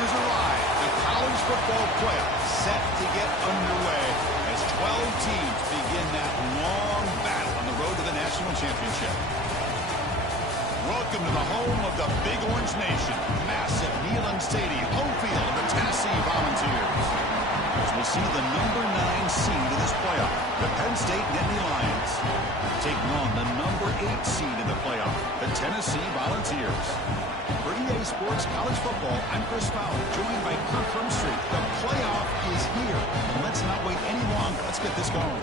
has arrived. The college football playoff set to get underway as 12 teams begin that long battle on the road to the national championship. Welcome to the home of the Big Orange Nation. Massive Neyland Stadium, home field of the Tennessee Volunteers. As we'll see the number 9 seed in this playoff, the Penn State Nittany Lions, taking on the number 8 seed in the playoff, the Tennessee Volunteers. For EA Sports College Football, I'm Chris Fowler, joined by Kirk Hermstreet. The playoff is here. And let's not wait any longer. Let's get this going.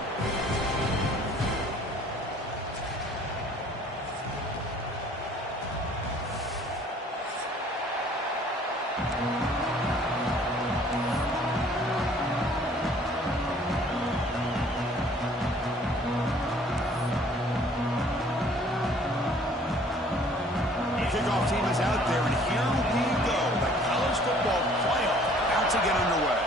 Kickoff team is out there, and here we go. The college football playoff about to get underway.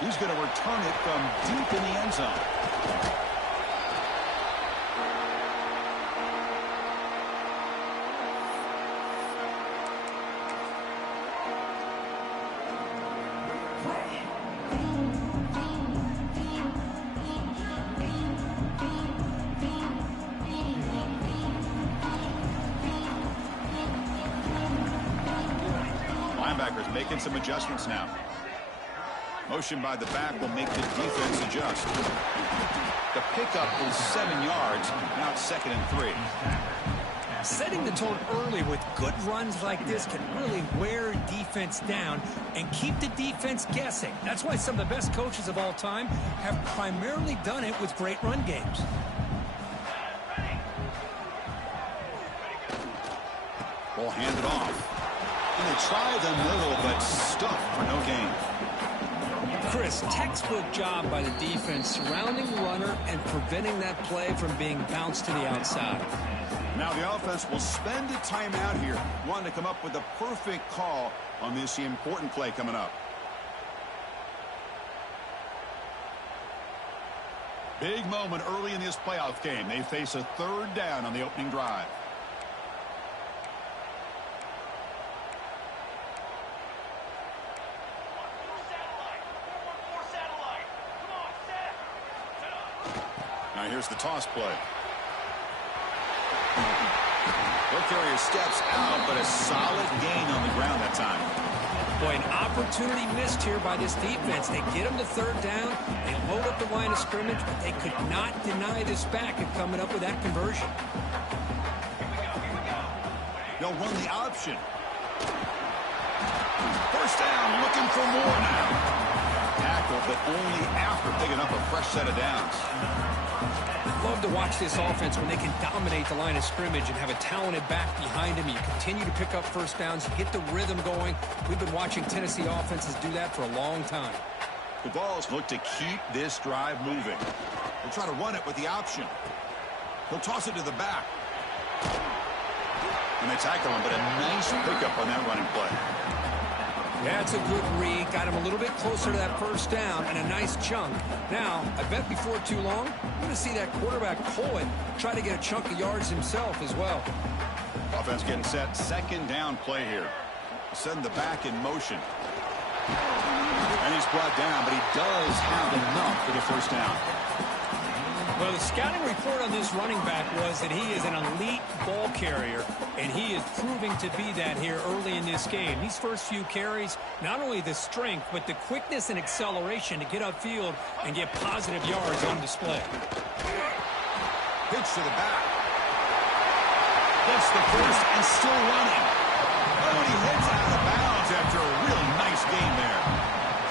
He's going to return it from deep in the end zone. Linebackers making some adjustments now. Motion by the back will make the defense adjust. The pickup is 7 yards. Now it's 2nd and 3. Setting the tone early with good runs like this can really wear defense down and keep the defense guessing. That's why some of the best coaches of all time have primarily done it with great run games. Ball handed off. And they try the middle, but stuffed for no gain. Chris, textbook job by the defense surrounding the runner and preventing that play from being bounced to the outside. Now the offense will spend a timeout here, wanting to come up with the perfect call on this important play coming up. Big moment early in this playoff game. They face a 3rd down on the opening drive. Now here's the toss play. He'll carry his steps out, but a solid gain on the ground that time. Boy, an opportunity missed here by this defense. They get him to 3rd down. They load up the line of scrimmage, but they could not deny this back and coming up with that conversion. They'll run the option. 1st down, looking for more now. Tackle, but only after picking up a fresh set of downs. Love to watch this offense when they can dominate the line of scrimmage and have a talented back behind him. You continue to pick up 1st downs, get the rhythm going. We've been watching Tennessee offenses do that for a long time. The Vols look to keep this drive moving. They'll try to run it with the option. He'll toss it to the back. And they tackle him, but a nice pickup on that running play. That's a good read. Got him a little bit closer to that 1st down and a nice chunk. Now, I bet before too long, we're going to see that quarterback pull it, try to get a chunk of yards himself as well. Offense getting set. 2nd down play here. Send the back in motion. And he's brought down, but he does have enough for the 1st down. Well, the scouting report on this running back was that he is an elite ball carrier, and he is proving to be that here early in this game. These first few carries, not only the strength, but the quickness and acceleration to get upfield and get positive yards on display. Pitch to the back. Gets the first and still running. Oh, and he heads out of bounds after a really nice game there.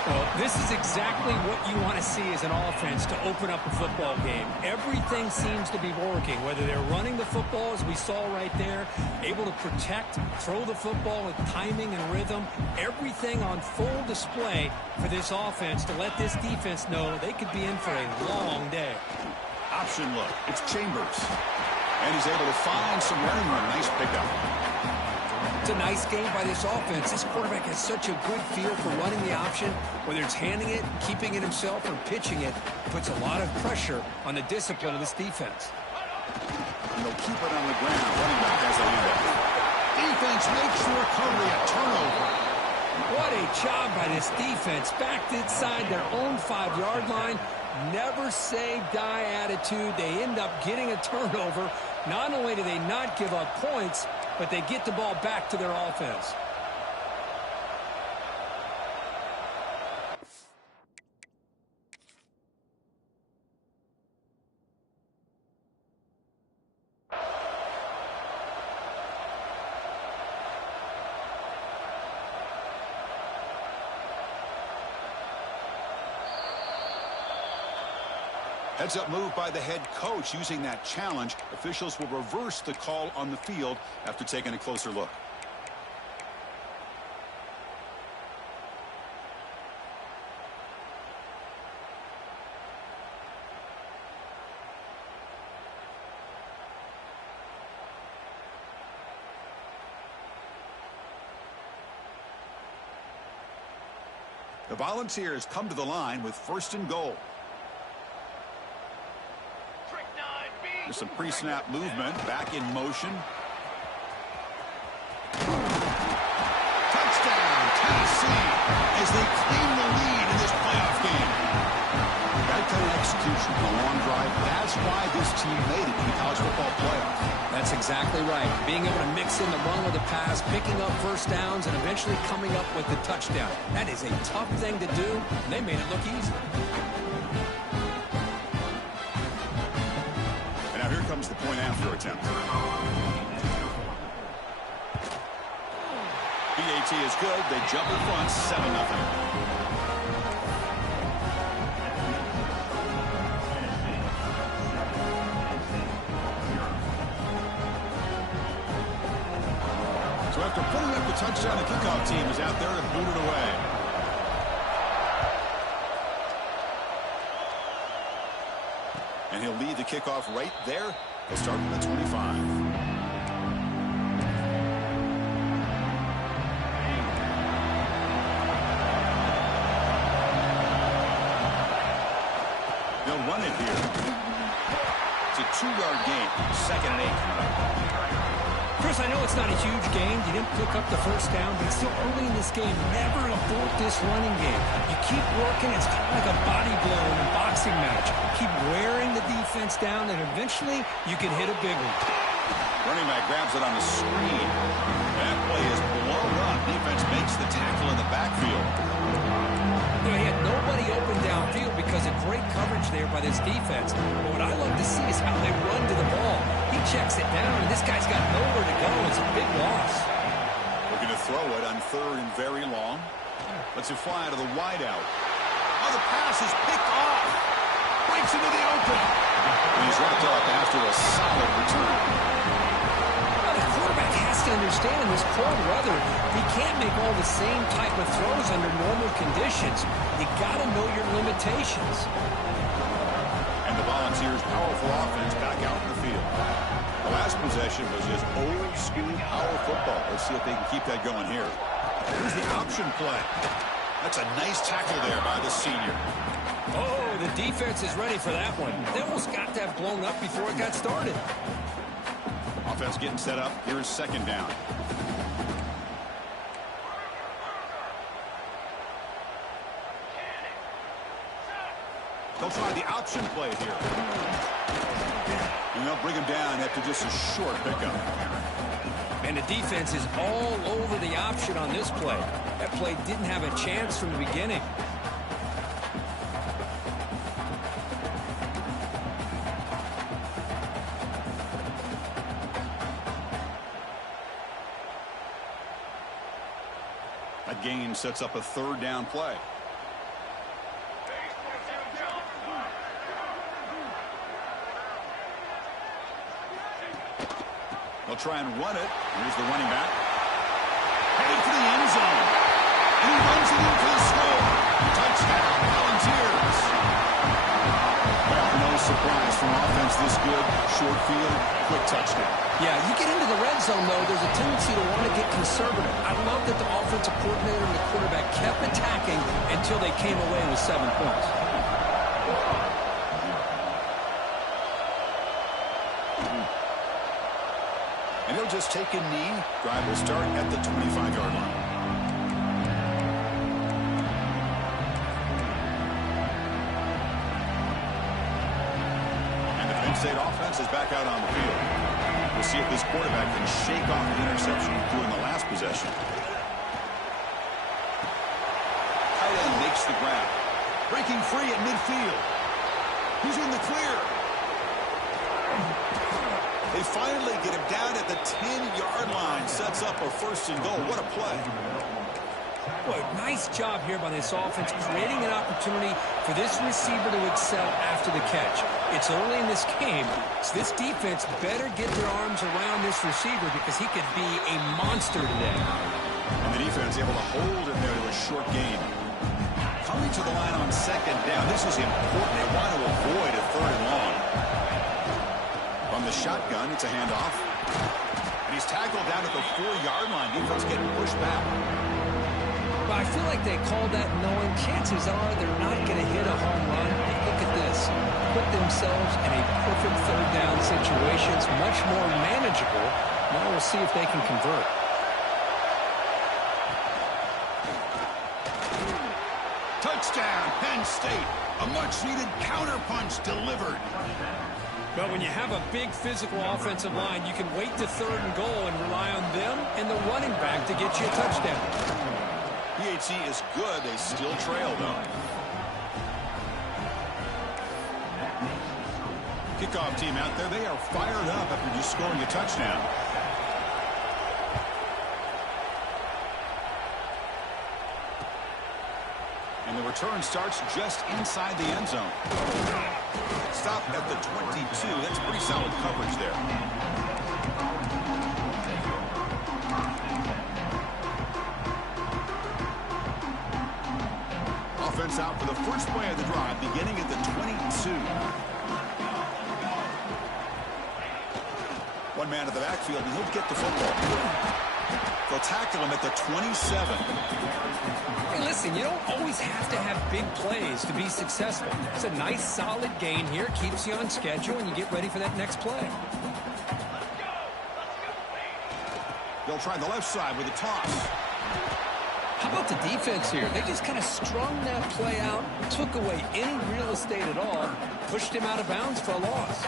Well, this is exactly what you want to see as an offense to open up a football game. Everything seems to be working, whether they're running the football, as we saw right there, able to protect, throw the football with timing and rhythm, everything on full display for this offense to let this defense know they could be in for a long day. Option look. It's Chambers. And he's able to find some running room. Nice pickup. It's a nice game by this offense. This quarterback has such a good feel for running the option. Whether it's handing it, keeping it himself, or pitching it, puts a lot of pressure on the discipline of this defense. And they'll keep it on the ground. Running back has the handoff. defense makes the recovery a turnover. What a job by this defense. Backed inside their own 5-yard line. Never say die attitude. They end up getting a turnover. Not only do they not give up points, but they get the ball back to their offense. Heads-up move by the head coach. Using that challenge, officials will reverse the call on the field after taking a closer look. The Volunteers come to the line with 1st and goal. There's some pre-snap movement, back in motion. Touchdown, Tennessee, as they claim the lead in this playoff game. That kind of execution on a long drive, that's why this team made it in the college football playoff. That's exactly right. Being able to mix in the run with the pass, picking up first downs, and eventually coming up with the touchdown. That is a tough thing to do, and they made it look easy. Now here comes the point after attempt. BAT is good. They jump in front, 7-0. So after putting up the touchdown, the kickoff team is out there to boot it away. And he'll lead the kickoff right there. He'll start from the 25. They'll run it here. It's a 2-yard gain. 2nd and 8 coming up. Chris, I know it's not a huge game. You didn't pick up the first down, but it's still early in this game. Never abort this running game. You keep working. It's kind of like a body blow in a boxing match. Keep wearing the defense down, and eventually you can hit a big one. Running back grabs it on the screen. That play is blown up. Defense makes the tackle in the backfield. You know, he had nobody open downfield because of great coverage there by this defense. But what I love to see is how they run to the ball. He checks it down, and this guy's got nowhere to go. It's a big loss. Looking to throw it on 3rd and very long. Lets it fly to the wideout. Oh, the pass is picked off. Breaks into the open. And he's wrapped up after a solid return. Well, the quarterback has to understand in this cold weather, he can't make all the same type of throws under normal conditions. You got to know your limitations. And the Volunteers' powerful offense back out in the field. The last possession was just old-school power football. Let's see if they can keep that going here. Here's the option play. That's a nice tackle there by the senior. Oh, the defense is ready for that one. They almost got that blown up before it got started. Offense getting set up. Here's 2nd down. They'll try the option play here. And they'll bring him down after just a short pickup. And the defense is all over the option on this play. That play didn't have a chance from the beginning. That gain sets up a 3rd down play. They'll try and run it. Here's the running back. Heading for the end zone. And he runs it in for the score. Touchdown, Volunteers. Well, no surprise from offense this good. Short field, quick touchdown. Yeah, you get into the red zone, though, there's a tendency to want to get conservative. I love that the offensive coordinator and the quarterback kept attacking until they came away with 7 points. just take a knee. Drive will start at the 25-yard line. And the Penn State offense is back out on the field. We'll see if this quarterback can shake off the interception he threw in the last possession. Tight end makes the grab. Breaking free at midfield. He's in the clear. They finally get him down at the 10-yard line. Sets up a 1st and goal. What a play. Boy, nice job here by this offense, creating an opportunity for this receiver to excel after the catch. It's early in this game, so this defense better get their arms around this receiver because he could be a monster today. And the defense able to hold him there to a short gain. Coming to the line on 2nd down. This is important. They want to avoid a 3rd and long. From the shotgun, it's a handoff. And he's tackled down at the 4-yard line. Defense getting pushed back. But I feel like they called that knowing chances are they're not going to hit a home run. Look at this. Put themselves in a perfect 3rd down situation. It's much more manageable. Now we'll see if they can convert. Touchdown, Penn State. A much-needed counterpunch delivered. But when you have a big physical offensive line, you can wait to 3rd and goal and rely on them and the running back to get you a touchdown. PHC is good. They still trail, though. Kickoff team out there. They are fired up after just scoring a touchdown. And the return starts just inside the end zone. Stop at the 22. That's pretty solid coverage there. Offense out for the first play of the drive, beginning at the 22. One man at the backfield, and he'll get the football. They'll tackle him at the 27. Hey, listen, you don't always have to have big plays to be successful. It's a nice, solid gain here. Keeps you on schedule, and you get ready for that next play. They'll try the left side with a toss. How about the defense here? They just kind of strung that play out, took away any real estate at all, pushed him out of bounds for a loss.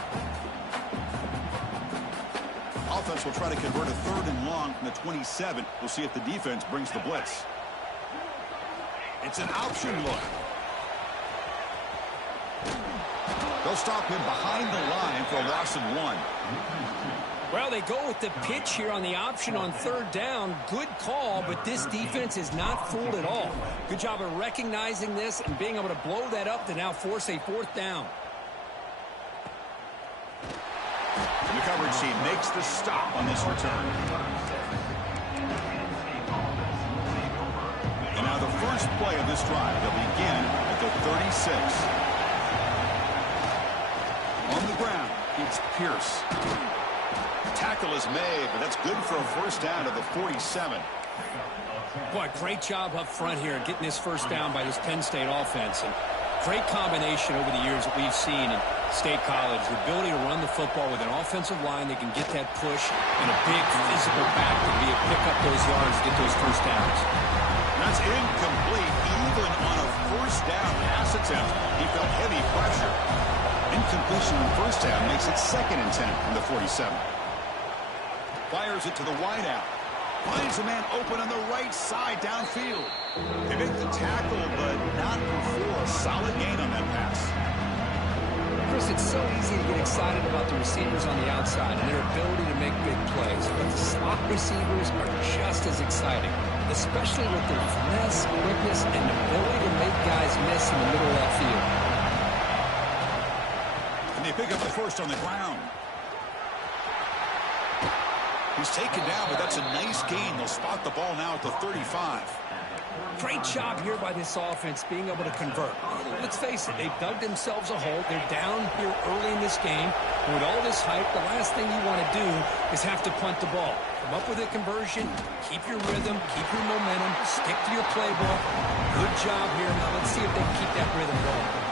Offense will try to convert a 3rd and long from the 27. We'll see if the defense brings the blitz. It's an option look. They'll stop him behind the line for a loss of 1. Well, they go with the pitch here on the option on 3rd down. Good call, but this defense is not fooled at all. Good job of recognizing this and being able to blow that up to now force a 4th down. And the coverage team makes the stop on this return. And now the first play of this drive, they'll begin at the 36. On the ground, it's Pierce. Tackle is made, but that's good for a 1st down to the 47. Boy, great job up front here getting this 1st down by this Penn State offense. And great combination over the years that we've seen in State College. The ability to run the football with an offensive line that can get that push and a big physical back to be able to pick up those yards to get those 1st downs. That's incomplete. Even on a 1st down pass attempt, he felt heavy pressure. Incompletion on 1st down makes it 2nd and 10 from the 47. Fires it to the wideout. Finds a man open on the right side downfield. They make the tackle, but not before. Solid gain on that pass. Chris, it's so easy to get excited about the receivers on the outside and their ability to make big plays. But the slot receivers are just as exciting, especially with their finesse, quickness, and ability to make guys miss in the middle of that field. And they pick up the 1st on the ground. He's taken down, but that's a nice gain. They'll spot the ball now at the 35. Great job here by this offense being able to convert. Let's face it, they've dug themselves a hole. They're down here early in this game. And with all this hype, the last thing you want to do is have to punt the ball. Come up with a conversion, keep your rhythm, keep your momentum, stick to your playbook. Good job here. Now let's see if they can keep that rhythm going.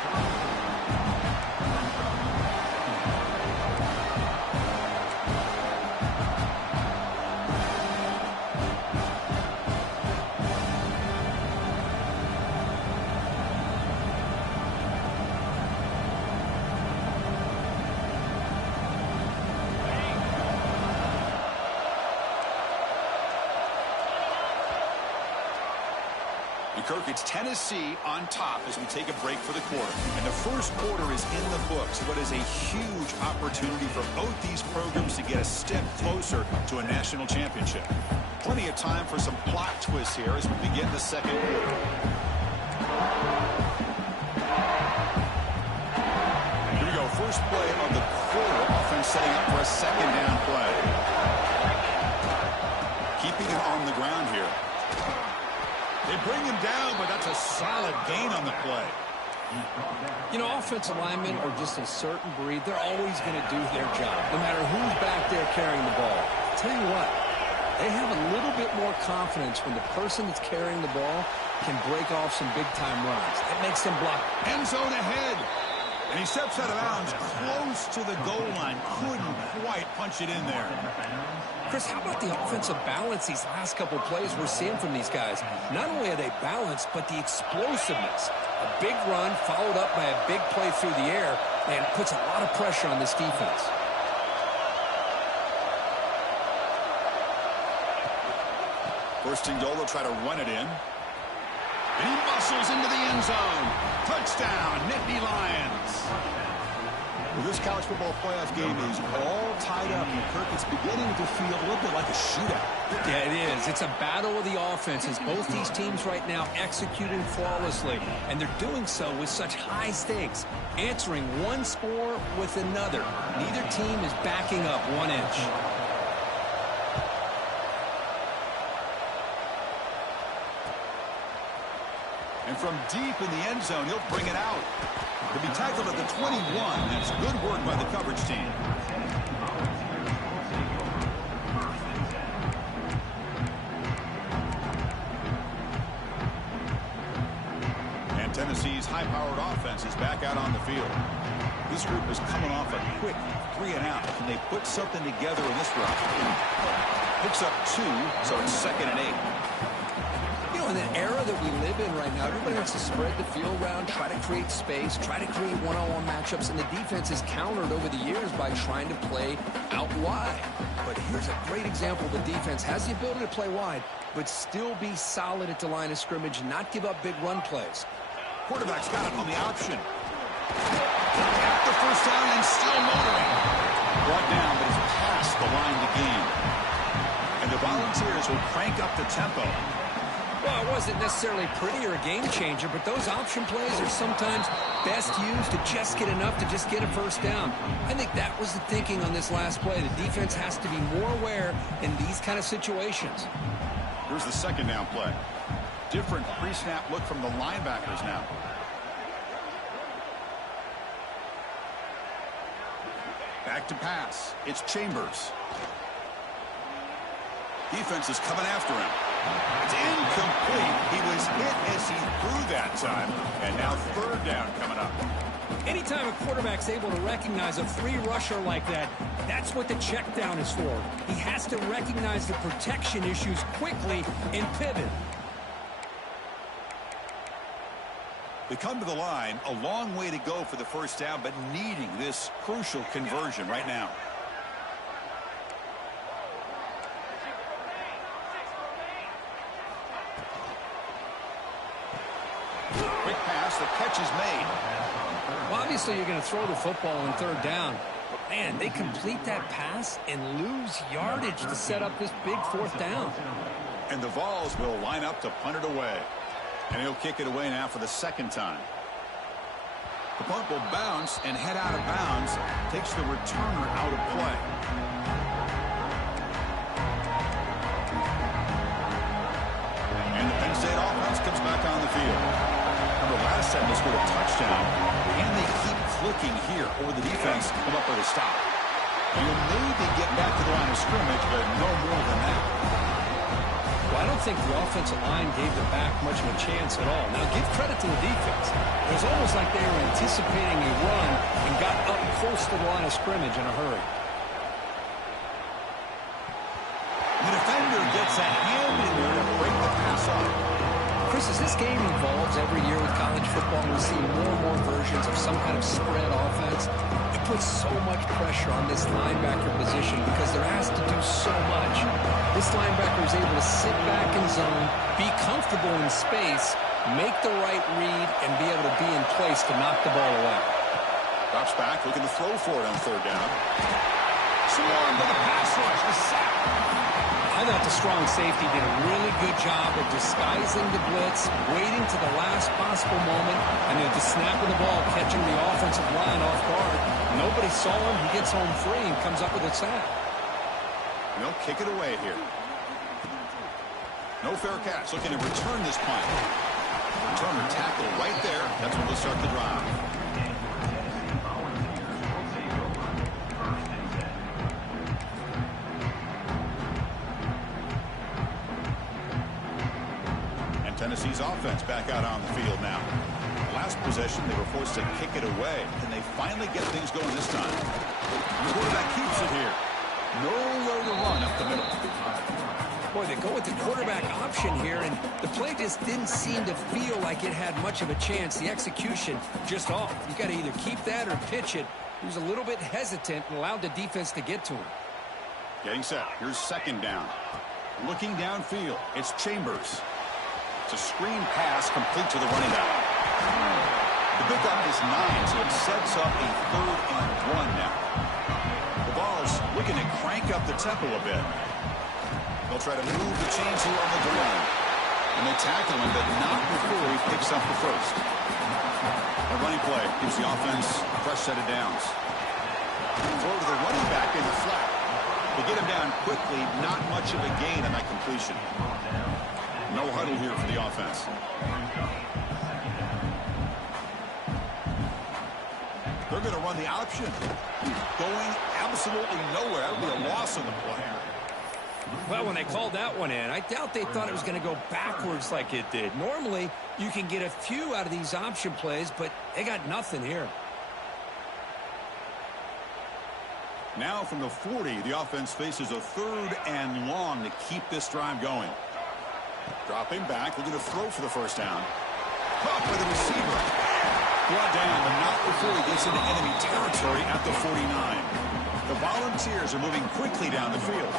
And Kirk, it's Tennessee on top as we take a break for the quarter. And the first quarter is in the books. What is a huge opportunity for both these programs to get a step closer to a national championship. Plenty of time for some plot twists here as we begin the second quarter. Here we go. First play of the quarter. Offense setting up for a second down play. Keeping it on the ground here. They bring him down, but that's a solid gain on the play. You know, offensive linemen are just a certain breed. They're always going to do their job, no matter who's back there carrying the ball. I'll tell you what, they have a little bit more confidence when the person that's carrying the ball can break off some big-time runs. That makes them block. End zone ahead. And he steps out of bounds close to the goal line. Couldn't quite punch it in there. Chris, how about the offensive balance these last couple plays we're seeing from these guys? Not only are they balanced, but the explosiveness. A big run followed up by a big play through the air and puts a lot of pressure on this defense. First and goal, they'll try to run it in. And he muscles into the end zone. Touchdown, Nittany Lions. Well, this college football playoff game is all tied up, and Kirk, it's beginning to feel a little bit like a shootout. Yeah, it is. It's a battle of the offenses. Both these teams right now executing flawlessly, and they're doing so with such high stakes, answering one score with another. Neither team is backing up 1 inch. And from deep in the end zone, he'll bring it out. He'll be tackled at the 21. That's good work by the coverage team. And Tennessee's high-powered offense is back out on the field. This group is coming off a quick 3 and out. Can they put something together in this drive? Picks up 2, so it's 2nd and 8. You know, in the era that we live in right now, everybody wants to spread the field around, try to create space, try to create one-on-one matchups, and the defense is countered over the years by trying to play out wide. But here's a great example. The defense has the ability to play wide, but still be solid at the line of scrimmage, not give up big run plays. Quarterback's got it on the option. At the first down and still motoring. Brought down, but he's past the line to gain. And the Volunteers will crank up the tempo. Well, it wasn't necessarily pretty or a game changer, but those option plays are sometimes best used to just get enough to just get a first down. I think that was the thinking on this last play. The defense has to be more aware in these kind of situations. Here's the second down play. Different pre-snap look from the linebackers now. Back to pass. It's Chambers. Defense is coming after him. It's incomplete. He was hit as he threw that time. And now third down coming up. Anytime a quarterback's able to recognize a free rusher like that, that's what the check down is for. He has to recognize the protection issues quickly and pivot. They come to the line, a long way to go for the first down, but needing this crucial conversion right now. Quick pass, the catch is made. Well, obviously you're going to throw the football on third down. But, man, they complete that pass and lose yardage to set up this big fourth down. And the Vols will line up to punt it away. And he'll kick it away now for the second time. The punt will bounce and head out of bounds. Takes the returner out of play. And the Penn State offense comes back on the field. Remember, last time they scored a touchdown. And they keep clicking here, or the defense come up with a stop. You'll maybe get back to the line of scrimmage, but no more than that. Well, I don't think the offensive line gave the back much of a chance at all. Now, give credit to the defense. It was almost like they were anticipating a run and got up close to the line of scrimmage in a hurry. The defender gets a hand in there to break the pass up. Chris, as this game evolves every year with college football, we see more and more versions of some kind of spread offense. It puts so much pressure on this linebacker position because they're asked to do so much. This linebacker is able to sit back in zone, be comfortable in space, make the right read, and be able to be in place to knock the ball away. Drops back, looking to throw for it on third down. Swarm to the pass rush, a sack. I thought the strong safety did a really good job of disguising the blitz, waiting to the last possible moment, and at the snap of the ball, catching the offensive line off guard. Nobody saw him. He gets home free and comes up with a sack. They'll kick it away here. No fair catch. Looking to return this punt. Returner tackle right there. That's where they'll start the drive. Tennessee's offense back out on the field now. Last possession, they were forced to kick it away. Can they finally get things going this time? The quarterback keeps it here. Nowhere to run up the middle. Boy, they go with the quarterback option here, and the play just didn't seem to feel like it had much of a chance. The execution just off. You got to either keep that or pitch it. He was a little bit hesitant and allowed the defense to get to him. Getting set. Here's second down. Looking downfield. It's Chambers. It's a screen pass complete to the running back. The pickup is 9, so it sets up a 3rd and 1 now. The ball's looking to crank up the tempo a bit. They'll try to move the chains here on the ground. And they tackle him, but not before he picks up the first. A running play gives the offense a fresh set of downs. Throw to the running back in the flat. They get him down quickly, not much of a gain on that completion. No huddle here for the offense. They're going to run the option. Going absolutely nowhere. That would be a loss on the play. Well, when they called that one in, I doubt they thought it was going to go backwards like it did. Normally, you can get a few out of these option plays, but they got nothing here. Now from the 40, the offense faces a 3rd and long to keep this drive going. Dropping back, looking to throw for the first down. Caught by the receiver. Brought down, but not before he gets into enemy territory at the 49. The Volunteers are moving quickly down the field.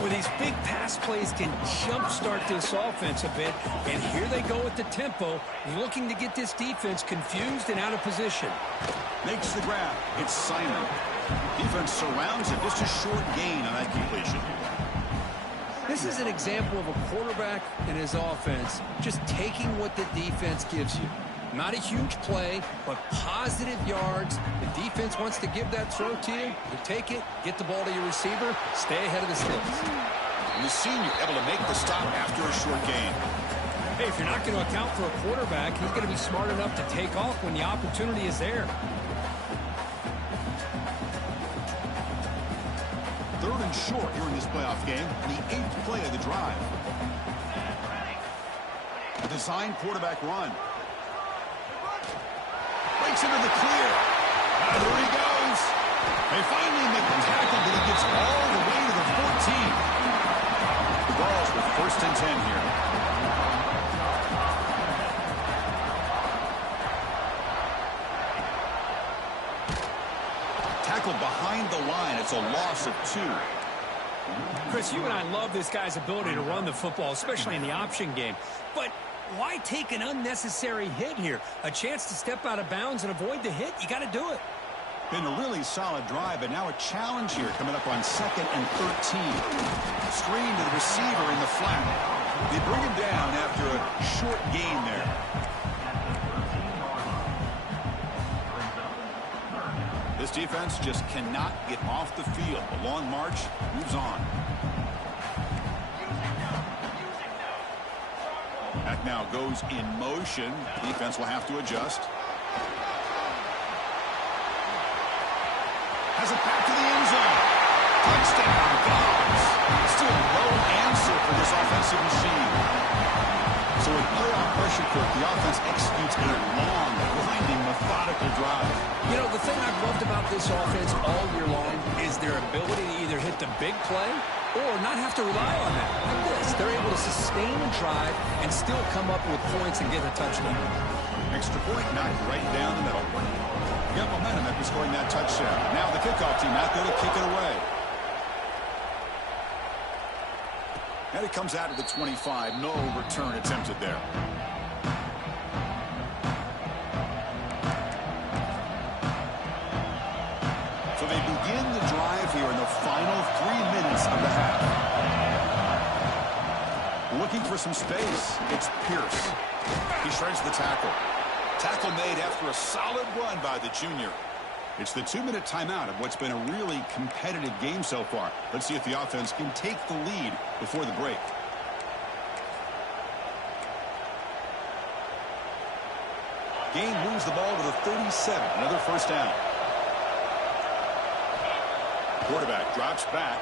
Well, these big pass plays can jumpstart this offense a bit, and here they go with the tempo, looking to get this defense confused and out of position. Makes the grab. It's Simon. Defense surrounds it. Just a short gain on that completion. This is an example of a quarterback and his offense just taking what the defense gives you. Not a huge play, but positive yards. The defense wants to give that throw to you. You take it, get the ball to your receiver, stay ahead of the sticks. And the senior able to make the stop after a short gain. Hey, if you're not going to account for a quarterback, he's going to be smart enough to take off when the opportunity is there. 3rd and short here in this playoff game, the 8th play of the drive. A designed quarterback run. Breaks into the clear. There he goes. They finally make the tackle, but he gets all the way to the 14. The ball's with 1st and 10 here. Tackled behind the line. It's a loss of 2. Chris, you and I love this guy's ability to run the football, especially in the option game. But why take an unnecessary hit here? A chance to step out of bounds and avoid the hit? You got to do it. Been a really solid drive, but now a challenge here coming up on 2nd and 13. Screen to the receiver in the flat. They bring him down after a short gain there. This defense just cannot get off the field. The long march moves on. Back now goes in motion. Defense will have to adjust. Has it back to the end zone. Touchdown, Dogs. Still no answer for this offensive machine. So with playoff pressure cook, the offense executes a long, grinding, methodical drive. You know, the thing I've loved about this offense all year long is their ability to either hit the big play or not have to rely on that. Like this. they're able to sustain a drive and still come up with points and get a touchdown. Extra point knocked right down the middle. Got momentum after scoring that touchdown. Now the kickoff team out there to kick it away. And it comes out to the 25. No return attempted there. So they begin the drive here in the final 3 minutes of the half. Looking for some space. It's Pierce. He shreds the tackle. Tackle made after a solid run by the junior. It's the 2-minute timeout of what's been a really competitive game so far. Let's see if the offense can take the lead before the break. Gain moves the ball to the 37. Another first down. Quarterback drops back.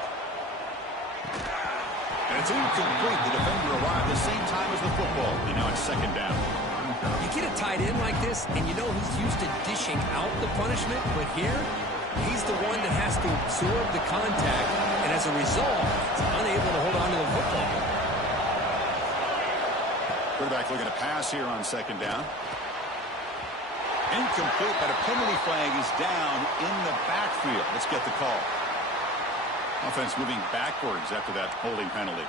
And it's incomplete. The defender arrived the same time as the football. And now it's second down. You get a tight end like this, and you know he's used to dishing out the punishment, but here, he's the one that has to absorb the contact, and as a result, he's unable to hold on to the football. Quarterback looking to pass here on second down. Incomplete, but a penalty flag is down in the backfield. Let's get the call. Offense moving backwards after that holding penalty.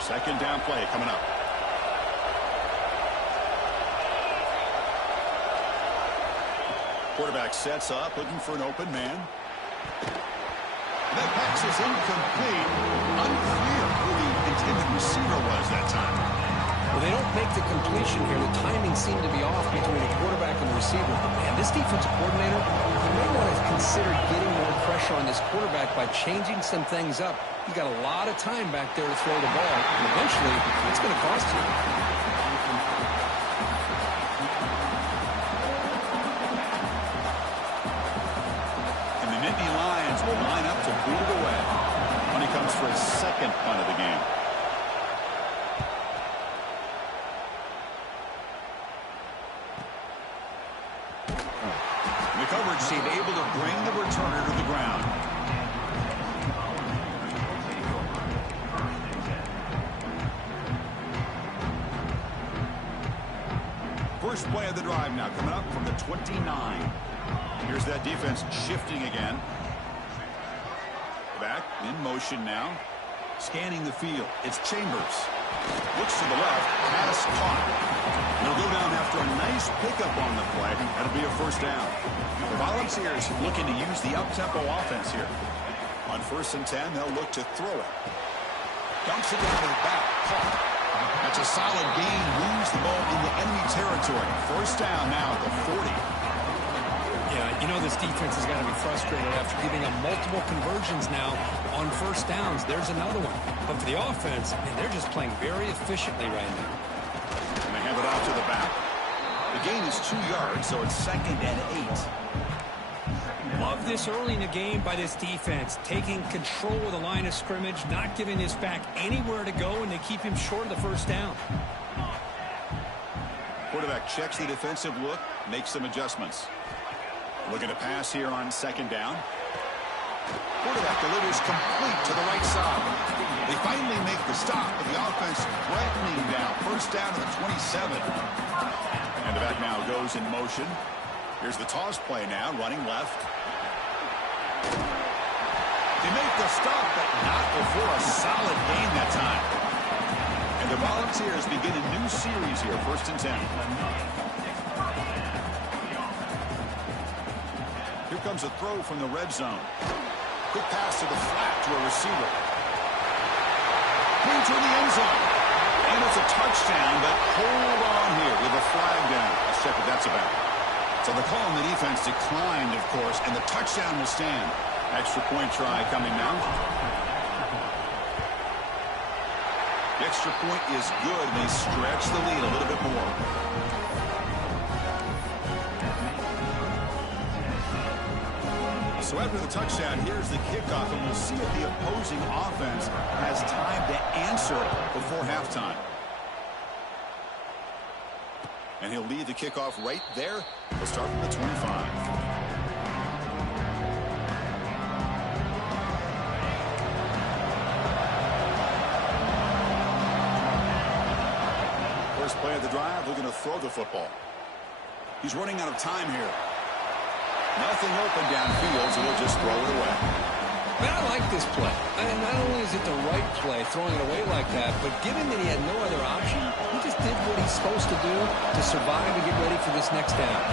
Second down play coming up. Quarterback sets up, looking for an open man. That pass is incomplete. Unclear who the intended receiver was that time. Well, they don't make the completion here. The timing seemed to be off between the quarterback and the receiver. And this defensive coordinator, he may want to consider getting more pressure on this quarterback by changing some things up. He's got a lot of time back there to throw the ball. And eventually, it's going to cost you. And the Nittany Lions will line up to boot it away. When he comes for his second punt of the game. The coverage team able to bring the returner to the ground. First play of the drive now coming up from the 29. Here's that defense shifting again. Back in motion now. Scanning the field. It's Chambers. Looks to the left. Pass caught. They'll go down after a nice pickup on the play. That'll be a first down. The Volunteers looking to use the up-tempo offense here. On 1st and 10, they'll look to throw it. Dumps it down to the back. Caught. That's a solid gain. Moves the ball into enemy territory. First down now at the 40. Yeah, you know this defense has got to be frustrated after giving up multiple conversions now on first downs. There's another one. But for the offense, man, they're just playing very efficiently right now. And they hand it off to the back. The gain is 2 yards, so it's 2nd and 8. Love this early in the game by this defense, taking control of the line of scrimmage, not giving this back anywhere to go, and they keep him short of the first down. Quarterback checks the defensive look, makes some adjustments. Looking to pass here on 2nd down. Quarterback delivers complete to the right side. They finally make the stop, but the offense threatening down. First down to the 27. And the back now goes in motion. Here's the toss play now, running left. They make the stop, but not before a solid gain that time. And the Volunteers begin a new series here, 1st and 10. Here comes a throw from the red zone. Quick pass to the flat to a receiver. Clean to the end zone. And it's a touchdown, but hold on here with a flag down. Let's check what that's about. So the call on the defense declined, of course, and the touchdown will stand. Extra point try coming now. The extra point is good, and they stretch the lead a little bit more. So after the touchdown, here's the kickoff, and we'll see if the opposing offense has time to answer before halftime. And he'll lead the kickoff right there. We'll start from the 25. First play of the drive, looking to throw the football. He's running out of time here. Nothing open downfield, so he'll just throw it away. Man, I like this play. And not only is it the right play, throwing it away like that, but given that he had no other option, he just did what he's supposed to do to survive and get ready for this next down.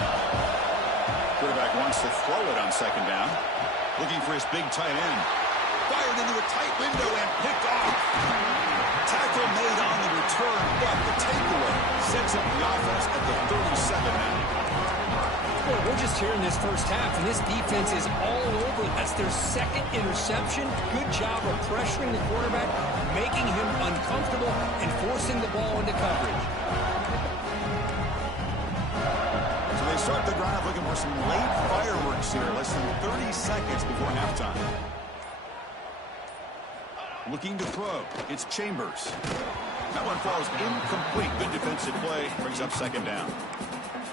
Quarterback wants to throw it on second down. Looking for his big tight end. Fired into a tight window and picked off. Tackle made on the return, but the takeaway sets up the offense at the 32nd now. Well, we're just here in this first half, and this defense is all over. That's their second interception. Good job of pressuring the quarterback, making him uncomfortable, and forcing the ball into coverage. So they start the drive looking for some late fireworks here, less than 30 seconds before halftime. Looking to throw. It's Chambers. That one falls incomplete. Good defensive play. Brings up second down.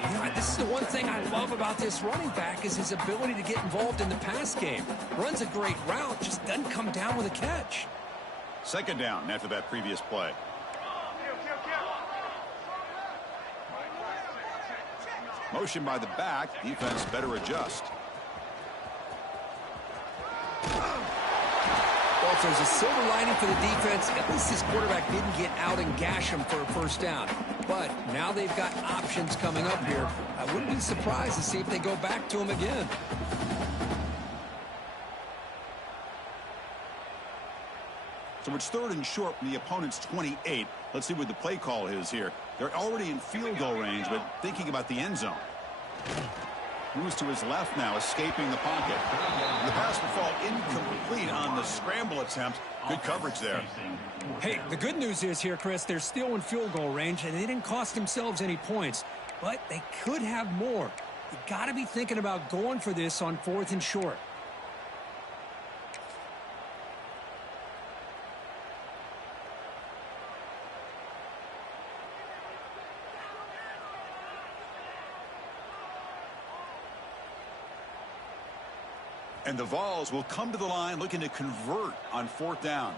You know, this is the one thing I love about this running back is his ability to get involved in the pass game. Runs a great route, just doesn't come down with a catch. Second down after that previous play. Motion by the back. Defense better adjust. Well, if there's a silver lining for the defense, at least this quarterback didn't get out and gash him for a first down. But now they've got options coming up here. I wouldn't be surprised to see if they go back to him again. So it's third and short from the opponent's 28. Let's see what the play call is here. They're already in field goal range, but thinking about the end zone. Moves to his left now, escaping the pocket. The pass will fall incomplete on the scramble attempt. Good coverage there. Hey, the good news is here, Chris, they're still in field goal range, and they didn't cost themselves any points. But they could have more. You got to be thinking about going for this on fourth and short. And the Vols will come to the line looking to convert on fourth down.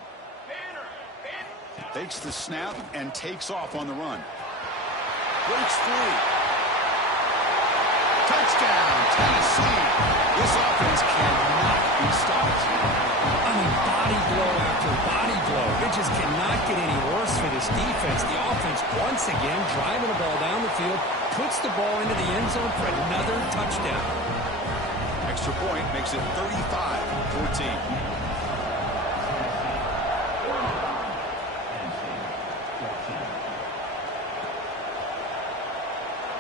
Takes the snap and takes off on the run. Breaks free. Touchdown, Tennessee. This offense cannot be stopped. I mean, body blow after body blow. It just cannot get any worse for this defense. The offense, once again, driving the ball down the field, puts the ball into the end zone for another touchdown. Extra point makes it 35-14.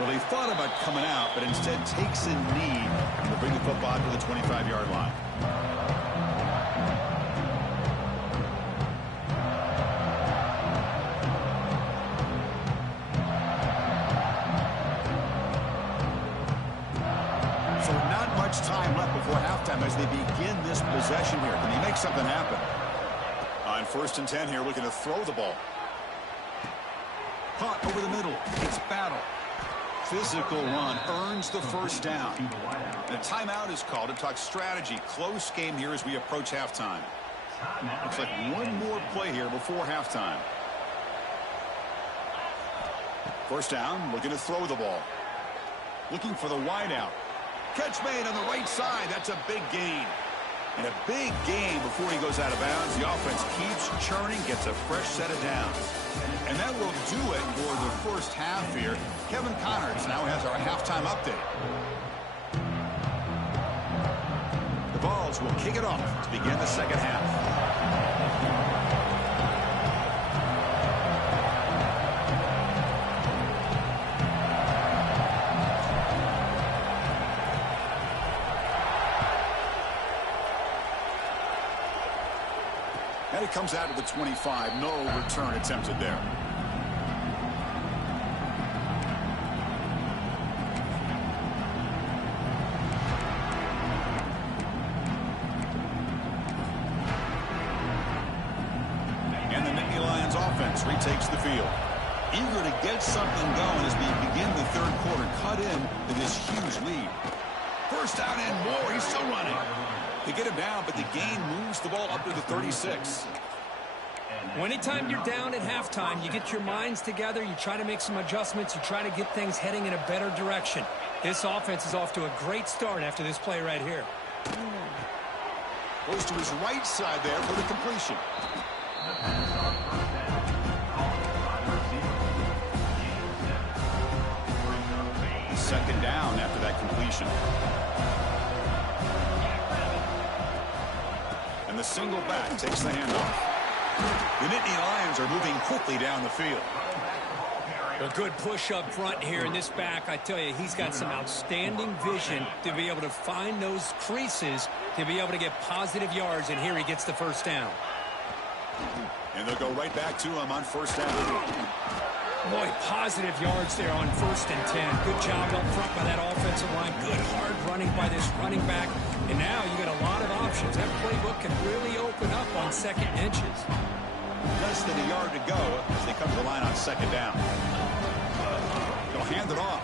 Well, he thought about coming out, but instead takes a knee to bring the football to the 25-yard line. So not much time left before halftime as they begin this possession here. Can he make something happen? On 1st and 10 here, looking to throw the ball. Caught over the middle. It's Battle. Physical run earns the first down. And a timeout is called to talk strategy. Close game here as we approach halftime. Looks like one more play here before halftime. First down, looking to throw the ball. Looking for the wideout. Catch made on the right side. That's a big gain. And a big gain before he goes out of bounds. The offense keeps churning, gets a fresh set of downs. And that will do it for the first half here. Kevin Connors now has our halftime update. The Vols will kick it off to begin the second half. And it comes out to the 25. No return attempted there. And the Nittany Lions offense retakes the field. Eager to get something going as we begin the third quarter. Cut in to this huge lead. First down and more. He's still running. They get him down, but the gain moves the ball up to the 36. Well, anytime you're down at halftime, you get your minds together, you try to make some adjustments, you try to get things heading in a better direction. This offense is off to a great start after this play right here. Goes to his right side there for the completion. Second down after that completion. And the single back takes the handoff. The Nittany Lions are moving quickly down the field. A good push up front here in this back. I tell you, he's got some outstanding vision to be able to find those creases to be able to get positive yards, and here he gets the first down. And they'll go right back to him on first down. Boy, positive yards there on 1st and 10. Good job up front by that offensive line. Good hard running by this running back. And now you got a lot of options. That playbook can really open up on second inches. Less than a yard to go as they come to the line on second down. They'll hand it off.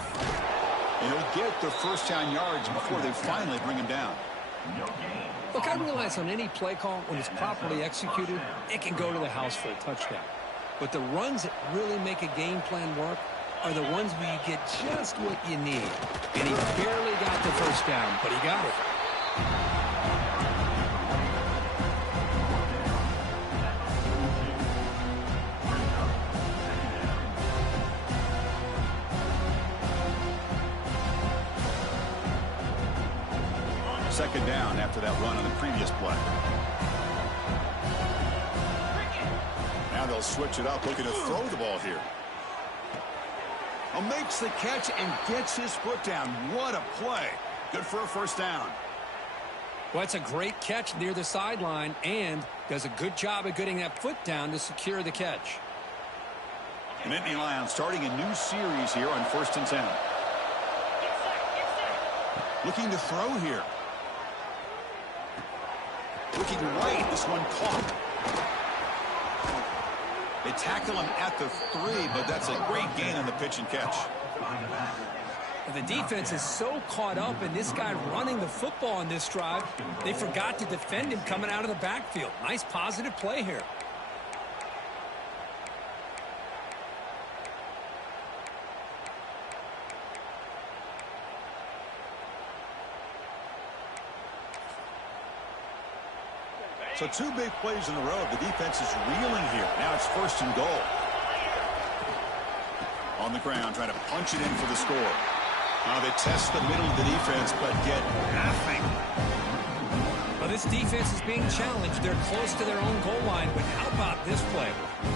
And he'll get the first down yards before they finally bring him down. Look, I realize on any play call, when it's properly executed, it can go to the house for a touchdown. But the runs that really make a game plan work are the ones where you get just what you need. And he barely got the first down, but he got it. Second down after that run on the previous play. Now they'll switch it up, looking to throw the ball here. Makes the catch and gets his foot down. What a play. Good for a first down. Well, it's a great catch near the sideline and does a good job of getting that foot down to secure the catch. The Nittany Lions starting a new series here on 1st and 10. Looking to throw here. Looking right. This one caught. They tackle him at the 3, but that's a great gain on the pitch and catch. The defense is so caught up in this guy running the football on this drive, they forgot to defend him coming out of the backfield. Nice positive play here. So 2 big plays in a row. The defense is reeling here. Now it's 1st and goal. On the ground, trying to punch it in for the score. Now they test the middle of the defense, but get nothing. Well, this defense is being challenged. They're close to their own goal line, but how about this play?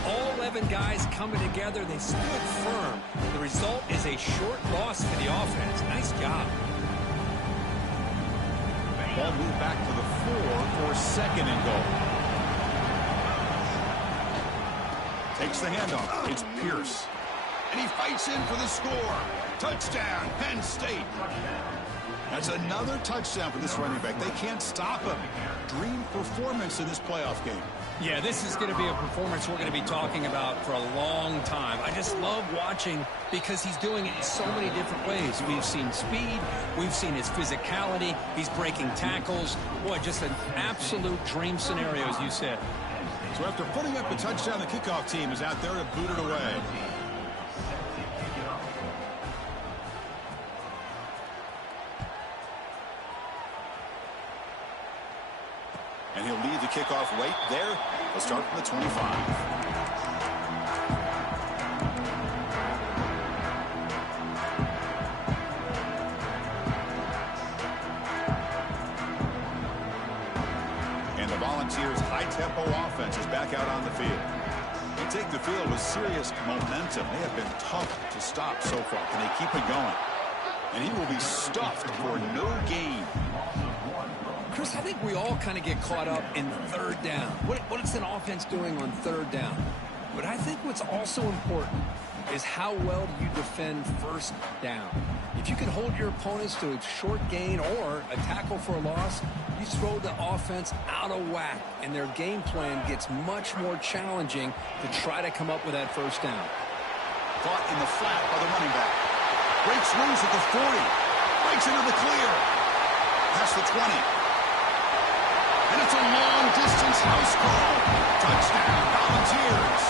All 11 guys coming together. They stood firm. The result is a short loss for the offense. Nice job. Ball moved back to the 4 for 2nd and goal. Takes the handoff. It's Pierce. And he fights in for the score. Touchdown, Penn State. That's another touchdown for this running back. They can't stop him. Dream performance in this playoff game. Yeah, this is going to be a performance we're going to be talking about for a long time. I just love watching because he's doing it in so many different ways. We've seen speed. We've seen his physicality. He's breaking tackles. Boy, just an absolute dream scenario, as you said. So after putting up the touchdown, the kickoff team is out there to boot it away. And he'll lead the kickoff right there. They'll start from the 25. Volunteers' high-tempo offense is back out on the field. They take the field with serious momentum. They have been tough to stop so far. Can they keep it going? And he will be stuffed for no gain. Chris, I think we all kind of get caught up in 3rd down. What is an offense doing on 3rd down? But I think what's also important is how well do you defend 1st down. If you can hold your opponents to a short gain or a tackle for a loss, you throw the offense out of whack, and their game plan gets much more challenging to try to come up with that 1st down. Caught in the flat by the running back. Breaks loose at the 40. Breaks into the clear. Past the 20. And it's a long-distance house call. Touchdown, Volunteers.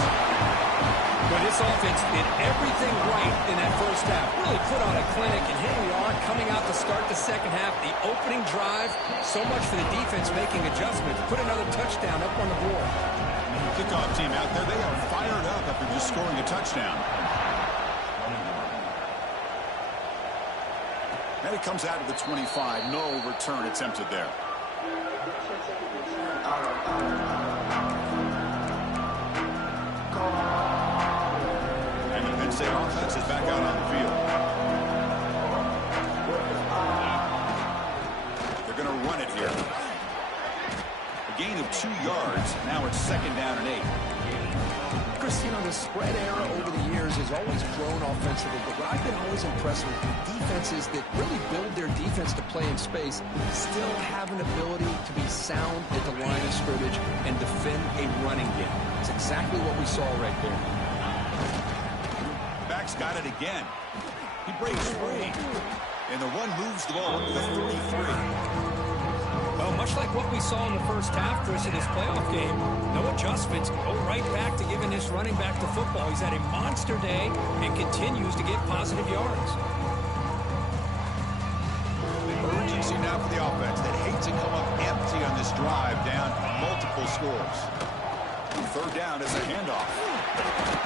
But this offense did everything right in that first half. Really put on a clinic, and here we are coming out to start the second half. The opening drive, so much for the defense making adjustments. Put another touchdown up on the board. Kickoff team out there, they are fired up after just scoring a touchdown. And it comes out of the 25. No return attempted there. And the Penn State offense is back out on the field. They're going to run it here. A gain of 2 yards. Now it's 2nd down and 8. Chris, you know, the spread era over the years has always grown offensively, but what I've been always impressed with defenses that really build their defense to play in space still have an ability to be sound at the line of scrimmage and defend a running game. It's exactly what we saw right there. Back's got it again. He breaks free. And the one moves the ball to the 33. Well, much like what we saw in the first half, Chris, in this playoff game, no adjustments. Go right back to giving this running back to football. He's had a monster day and continues to get positive yards. Urgency now for the offense. That hates to come up empty on this drive, down multiple scores. 3rd down is a handoff.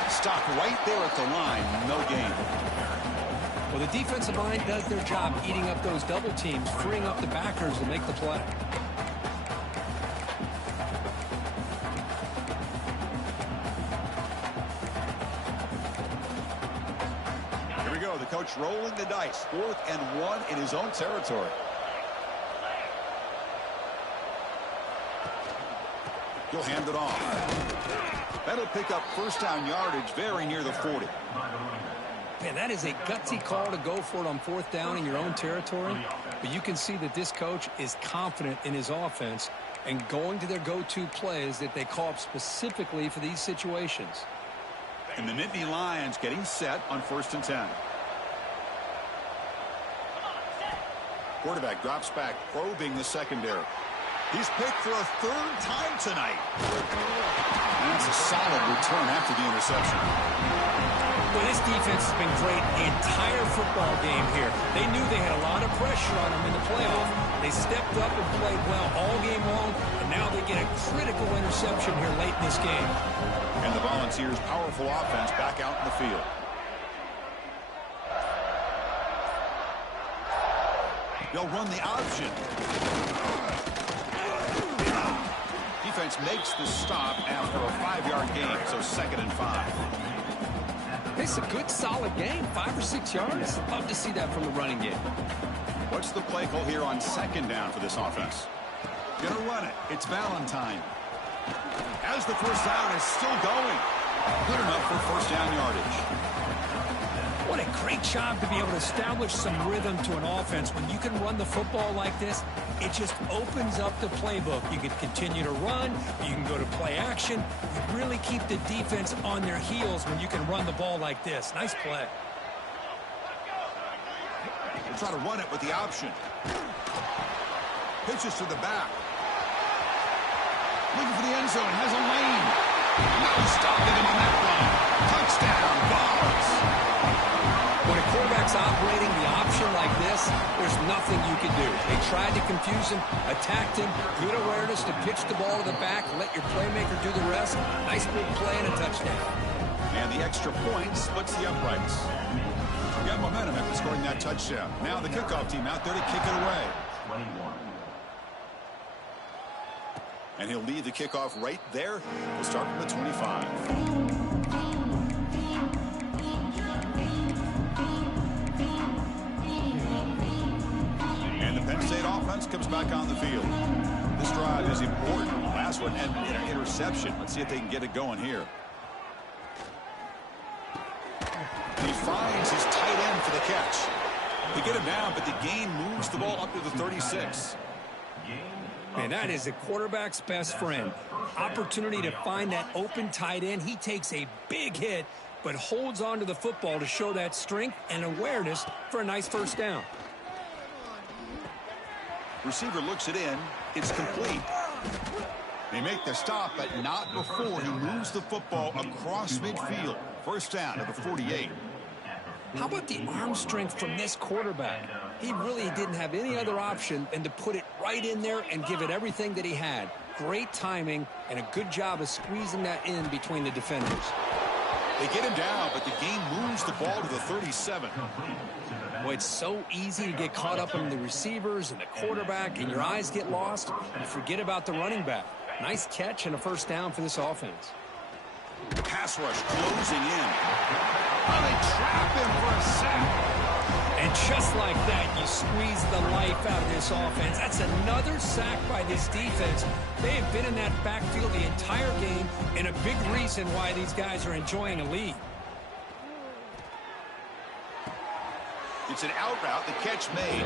Stop right there at the line. No gain. Well, the defensive line does their job eating up those double teams, freeing up the backers to make the play. Here we go. The coach rolling the dice. 4th and 1 in his own territory. He'll hand it off. That'll pick up 1st down yardage very near the 40. Man, that is a gutsy call to go for it on 4th down in your own territory. But you can see that this coach is confident in his offense and going to their go-to plays that they call up specifically for these situations. And the Nittany Lions getting set on 1st and 10. Quarterback drops back, probing the secondary. He's picked for a 3rd time tonight. And that's a solid return after the interception. Well, this defense has been great the entire football game here. They knew they had a lot of pressure on them in the playoff. They stepped up and played well all game long, and now they get a critical interception here late in this game. And the Volunteers' powerful offense back out in the field. They'll run the option. Defense makes the stop after a 5-yard gain, so 2nd and 5. It's a good, solid game. 5 or 6 yards. Love to see that from the running game. What's the play call here on 2nd down for this offense? Gonna run it. It's Valentine. As the 1st down is still going. Good enough for 1st down yardage. What a great job to be able to establish some rhythm to an offense. When you can run the football like this, it just opens up the playbook. You can continue to run. You can go to play action. You really keep the defense on their heels when you can run the ball like this. Nice play. They'll try to run it with the option. Pitches to the back. Looking for the end zone. Has a lane. No stopping him on that run. Touchdown, Vols. When a quarterback's operating the option like this, there's nothing you can do. They tried to confuse him, attacked him, good awareness to pitch the ball to the back, let your playmaker do the rest. Nice big play and a touchdown. And the extra point splits the uprights. Got momentum after scoring that touchdown. Now the kickoff team out there to kick it away. And he'll lead the kickoff right there. We'll start from the 25. Penn State offense comes back on the field. This drive is important. Last one ended in an interception. Let's see if they can get it going here. And he finds his tight end for the catch. They get him down, but the gain moves the ball up to the 36. Man, that is a quarterback's best friend. Opportunity to find that open tight end. He takes a big hit, but holds on to the football to show that strength and awareness for a nice 1st down. Receiver looks it in. It's complete. They make the stop, but not before he moves the football across midfield. First down at the 48. How about the arm strength from this quarterback? He really didn't have any other option than to put it right in there and give it everything that he had. Great timing and a good job of squeezing that in between the defenders. They get him down, but the game moves the ball to the 37. Boy, it's so easy to get caught up in the receivers and the quarterback, and your eyes get lost. You forget about the running back. Nice catch and a first down for this offense. Pass rush closing in. Oh, they trap him for a sack. And just like that, you squeeze the life out of this offense. That's another sack by this defense. They have been in that backfield the entire game, and a big reason why these guys are enjoying a lead. It's an out route, the catch made.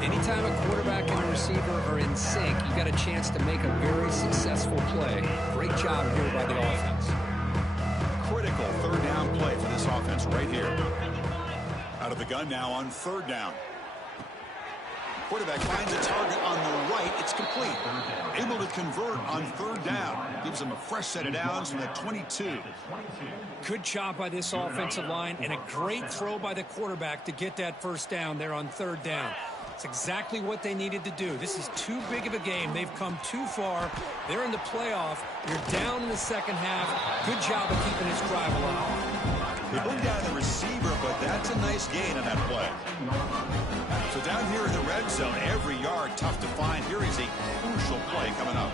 Anytime a quarterback and a receiver are in sync, you got a chance to make a very successful play. Great job here by the offense. Critical third down play for this offense right here. Out of the gun now on third down. Quarterback finds a target on the right. It's complete. Able to convert on third down. Gives him a fresh set of downs from the 22. Good job by this offensive line and a great throw by the quarterback to get that first down there on third down. It's exactly what they needed to do. This is too big of a game. They've come too far. They're in the playoff. You're down in the second half. Good job of keeping this drive alive. They bring down the receiver, but that's a nice gain on that play. So down here in the red zone, every yard tough to find. Here is a crucial play coming up.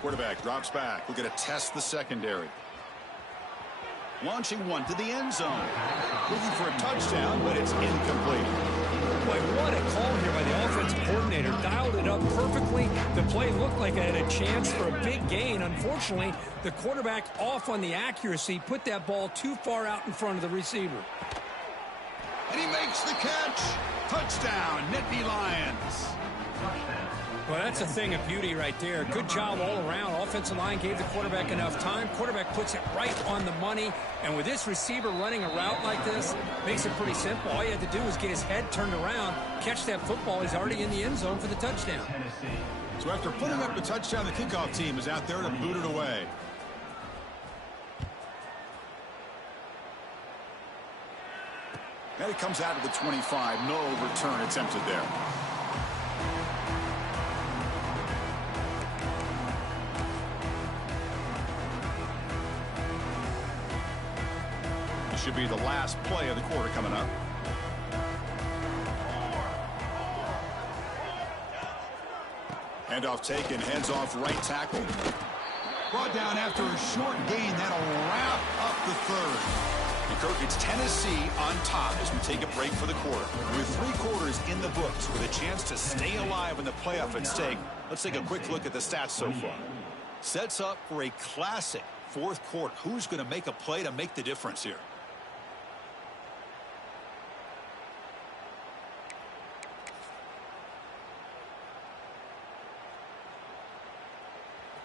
Quarterback drops back. We're going to test the secondary. Launching one to the end zone. Looking for a touchdown, but it's incomplete. Boy, what a call here by the offensive coordinator. Dialed it up perfectly. The play looked like it had a chance for a big gain. Unfortunately, the quarterback off on the accuracy, put that ball too far out in front of the receiver. And he makes the catch. Touchdown, Nittany Lions. Well, that's a thing of beauty right there. Good job all around. Offensive line gave the quarterback enough time. Quarterback puts it right on the money. And with this receiver running a route like this, makes it pretty simple. All you had to do was get his head turned around, catch that football. He's already in the end zone for the touchdown. So after putting up the touchdown, the kickoff team is out there to boot it away. And it comes out of the 25. No return attempted there. This should be the last play of the quarter coming up. Handoff taken, hands off right tackle. Brought down after a short gain. That'll wrap up the third. And Kirk, it's Tennessee on top as we take a break for the quarter. With 3 quarters in the books with a chance to stay alive in the playoff at stake, let's take a quick look at the stats so far. Sets up for a classic fourth quarter. Who's going to make a play to make the difference here?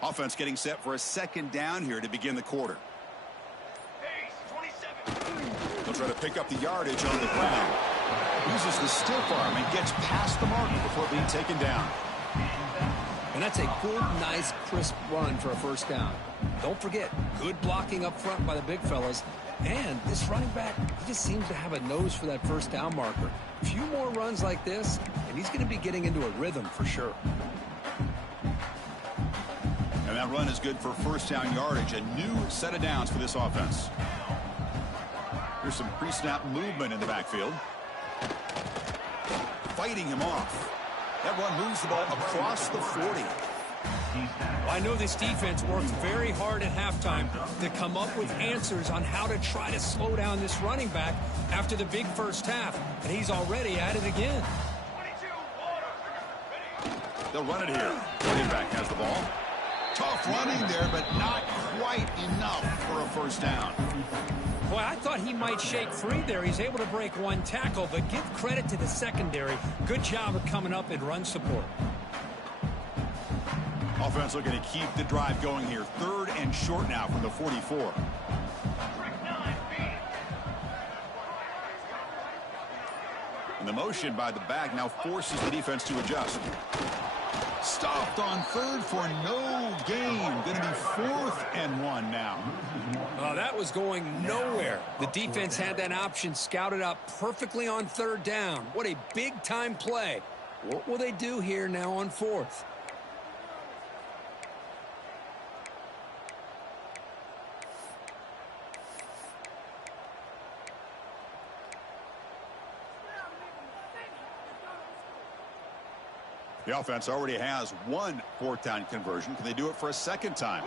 Offense getting set for a second down here to begin the quarter. They'll try to pick up the yardage on the ground. Uses the stiff arm and gets past the marker before being taken down. And that's a good, nice, crisp run for a first down. Don't forget, good blocking up front by the big fellas. And this running back, he just seems to have a nose for that first down marker. A few more runs like this, and he's going to be getting into a rhythm for sure. And that run is good for first down yardage. A new set of downs for this offense. Here's some pre-snap movement in the backfield. Fighting him off. That run moves the ball across the 40. Well, I know this defense worked very hard at halftime to come up with answers on how to try to slow down this running back after the big first half. And he's already at it again. They'll run it here. Running back has the ball. Tough running there, but not quite enough for a first down. Boy, I thought he might shake free there. He's able to break one tackle, but give credit to the secondary. Good job of coming up in run support. Offense looking to keep the drive going here. Third and short now from the 44. And the motion by the back now forces the defense to adjust. Stopped on third for no gain. Going to be 4th and 1 now. Oh, that was going nowhere. The defense had that option scouted up perfectly on 3rd down. What a big-time play. What will they do here now on 4th? The offense already has one 4th down conversion. Can they do it for a 2nd time?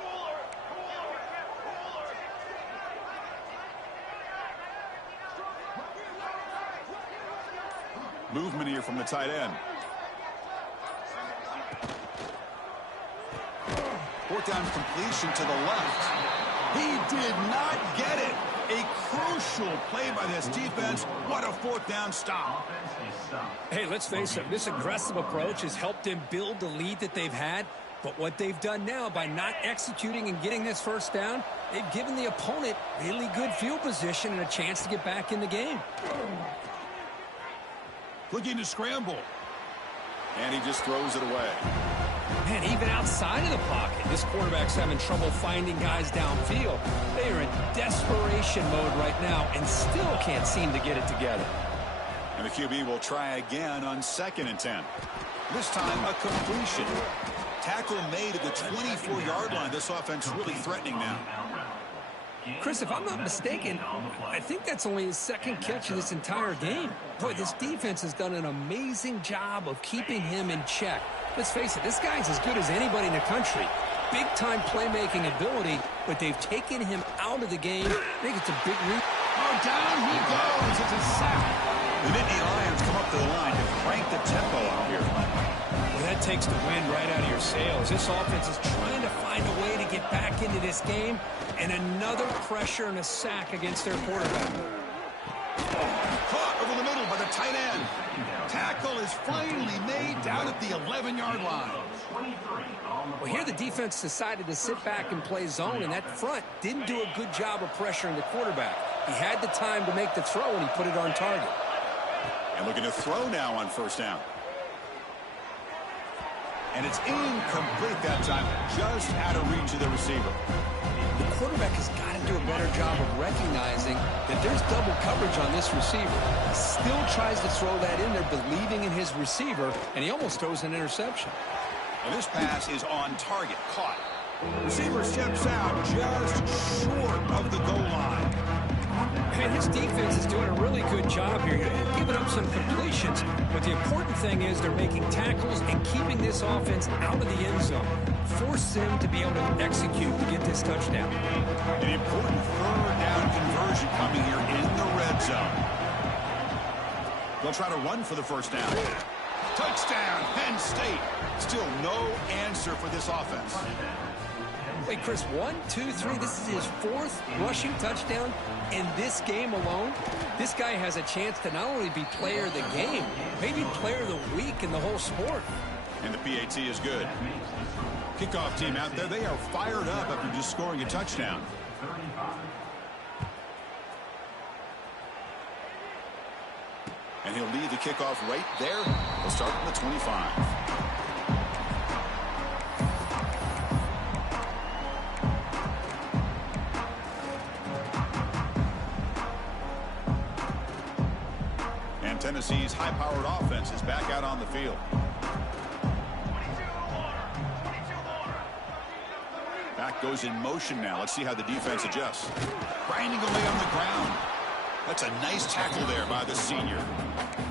Movement here from the tight end. 4th down completion to the left. He did not get it. A crucial play by this defense. What a 4th down stop. Hey, let's face it, this aggressive approach has helped them build the lead that they've had. But what they've done now by not executing and getting this 1st down, they've given the opponent really good field position and a chance to get back in the game. Looking to scramble. And he just throws it away. Man, even outside of the pocket, this quarterback's having trouble finding guys downfield. They are in desperation mode right now and still can't seem to get it together. And the QB will try again on 2nd and 10. This time a completion. Tackle made at the 24-yard line. This offense really threatening now. Chris, if I'm not mistaken, I think that's only his 2nd catch of this entire game. Boy, this defense has done an amazing job of keeping him in check. Let's face it, this guy's as good as anybody in the country. Big-time playmaking ability, but they've taken him out of the game. I think it's a big read. Oh, down he goes. It's a sack. The Nittany Lions come up to the line to crank the tempo out here. Well, that takes the wind right out of your sails. This offense is trying to find a way to get back into this game, and another pressure and a sack against their quarterback. Caught over the middle by the tight end. Tackle is finally made down at the 11-yard line. Well, here the defense decided to sit back and play zone, and that front didn't do a good job of pressuring the quarterback. He had the time to make the throw, and he put it on target. And looking to throw now on 1st down. And it's incomplete that time, just out of reach of the receiver. The quarterback has got to do a better job of recognizing that there's double coverage on this receiver. He still tries to throw that in there, believing in his receiver, and he almost throws an interception. And this pass is on target, caught. Receiver steps out just short of the goal line. Man, his defense is doing a really good job here. They're giving up some completions, but the important thing is they're making tackles and keeping this offense out of the end zone. Force them to be able to execute to get this touchdown. An important 3rd down conversion coming here in the red zone. They'll try to run for the 1st down. Touchdown, Penn State. Still no answer for this offense. Wait, Chris, 1, 2, 3. This is his 4th rushing touchdown in this game alone. This guy has a chance to not only be player of the game, maybe player of the week in the whole sport. And the PAT is good. Kickoff team out there, they are fired up after just scoring a touchdown. And he'll lead the kickoff right there. They'll start from the 25. Tennessee's high-powered offense is back out on the field. Back goes in motion now. Let's see how the defense adjusts. Grinding away on the ground. That's a nice tackle there by the senior.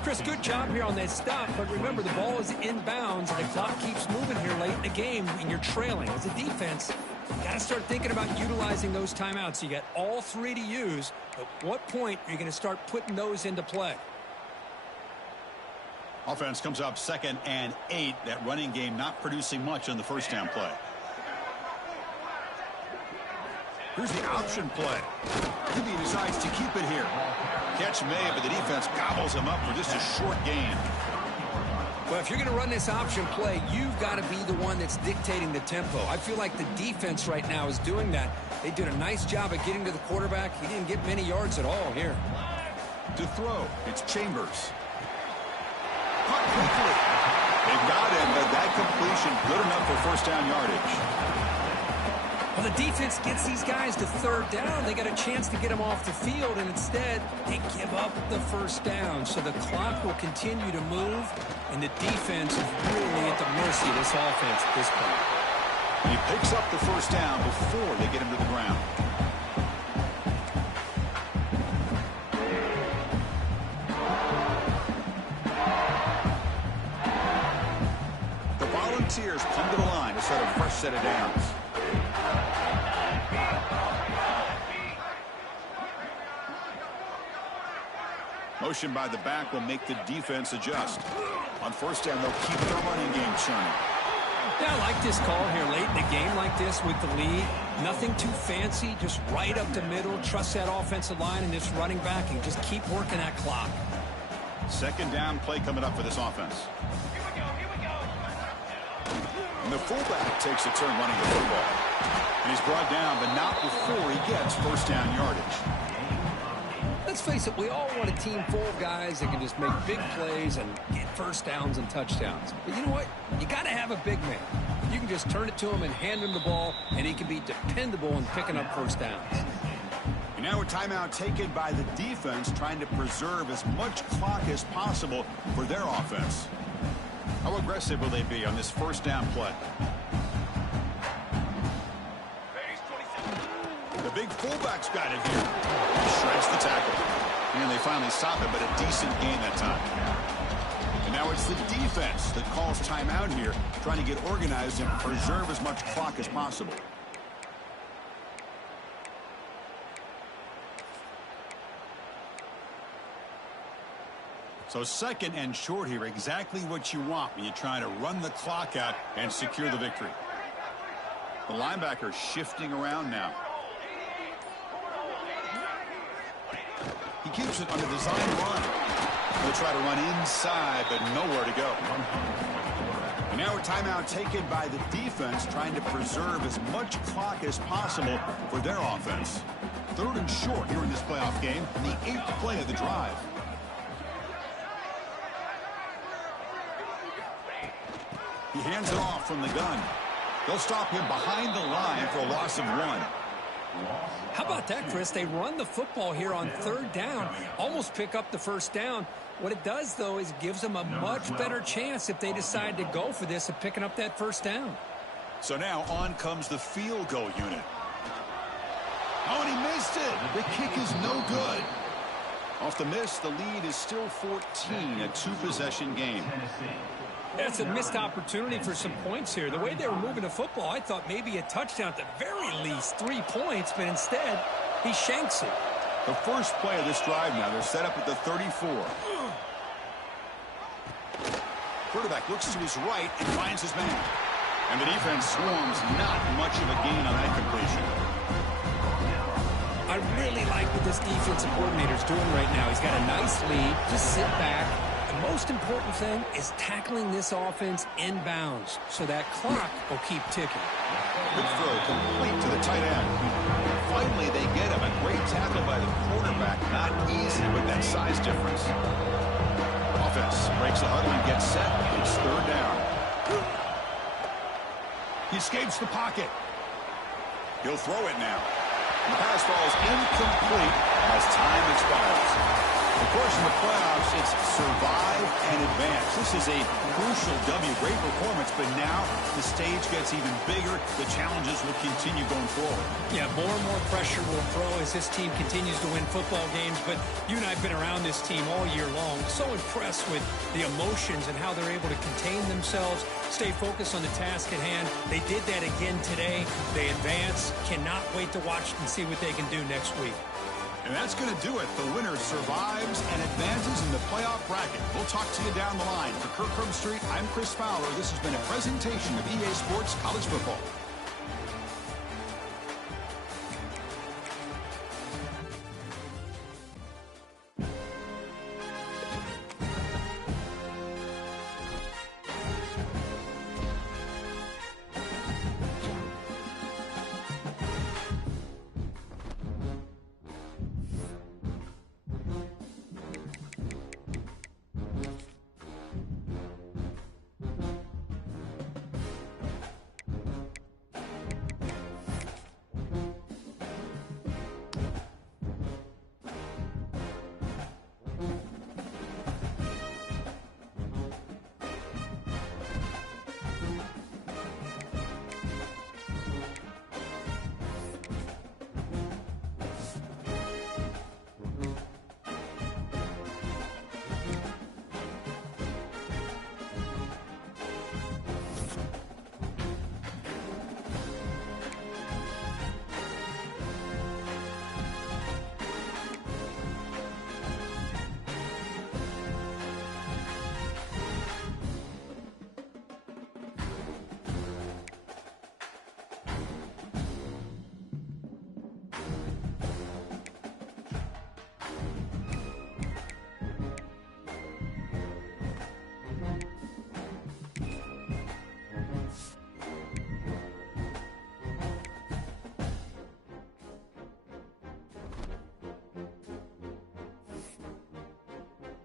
Chris, good job here on that stop, but remember the ball is inbounds and the clock keeps moving here late in the game and you're trailing. As a defense, you got to start thinking about utilizing those timeouts. You got all 3 to use. At what point are you going to start putting those into play? Offense comes up 2nd and 8. That running game not producing much on the 1st down play. Here's the option play. QB decides to keep it here. Catch made, but the defense gobbles him up for just a short gain. Well, if you're going to run this option play, you've got to be the one that's dictating the tempo. I feel like the defense right now is doing that. They did a nice job of getting to the quarterback. He didn't get many yards at all here. To throw, it's Chambers. quickly. They got him, but that completion good enough for first down yardage. Well, the defense gets these guys to third down. They got a chance to get them off the field, and instead they give up the first down. So the clock will continue to move, and the defense is really at the mercy of this offense at this point. He picks up the first down before they get him to the ground. The Volunteers come to the line to set a fresh set of downs. Motion by the back will make the defense adjust. On first down, they'll keep their running game churning. Yeah, I like this call here late in a game like this with the lead. Nothing too fancy, just right up the middle. Trust that offensive line and this running back and just keep working that clock. Second down play coming up for this offense. And the fullback takes a turn running the football. And he's brought down, but not before he gets first down yardage. Let's face it, we all want a team full of guys that can just make big plays and get first downs and touchdowns. But you know what? You got to have a big man. You can just turn it to him and hand him the ball, and he can be dependable in picking up first downs. And now a timeout taken by the defense, trying to preserve as much clock as possible for their offense. How aggressive will they be on this first down play? The big fullback's got it here. He shreds the tackle. And they finally stop it, but a decent gain that time. And now it's the defense that calls timeout here, trying to get organized and preserve as much clock as possible. So second and short here, exactly what you want when you're trying to run the clock out and secure the victory. The linebacker shifting around now. He keeps it on the design run. They'll try to run inside, but nowhere to go. And now a timeout taken by the defense, trying to preserve as much clock as possible for their offense. Third and short here in this playoff game, in the 8th play of the drive. He hands it off from the gun. They'll stop him behind the line for a loss of 1. How about that, Chris? They run the football here on third down, almost pick up the first down. What it does, though, is it gives them a much better chance if they decide to go for this of picking up that first down. So now on comes the field goal unit. Oh, and he missed it. The kick is no good. Off the miss, the lead is still 14, a 2-possession game. That's a missed opportunity for some points here. The way they were moving the football, I thought maybe a touchdown at the very least, 3 points, but instead, he shanks it. The first play of this drive now, they're set up at the 34. Quarterback looks to his right and finds his man. And the defense swarms, not much of a gain on that completion. I really like what this defensive coordinator is doing right now. He's got a nice lead. Just sit back. The most important thing is tackling this offense inbounds so that clock will keep ticking. Good throw, complete to the tight end. Finally, they get him. A great tackle by the quarterback. Not easy with that size difference. Offense breaks the huddle and gets set. It's third down. He escapes the pocket. He'll throw it now. The pass falls incomplete as time expires. Of course, in the playoffs, it's survive and advance. This is a crucial W. Great performance, but now the stage gets even bigger. The challenges will continue going forward. Yeah, more and more pressure will grow as this team continues to win football games. But you and I have been around this team all year long. So impressed with the emotions and how they're able to contain themselves, stay focused on the task at hand. They did that again today. They advance. Cannot wait to watch and see what they can do next week. And that's going to do it. The winner survives and advances in the playoff bracket. We'll talk to you down the line. For Kirk Street, I'm Chris Fowler. This has been a presentation of EA Sports College Football.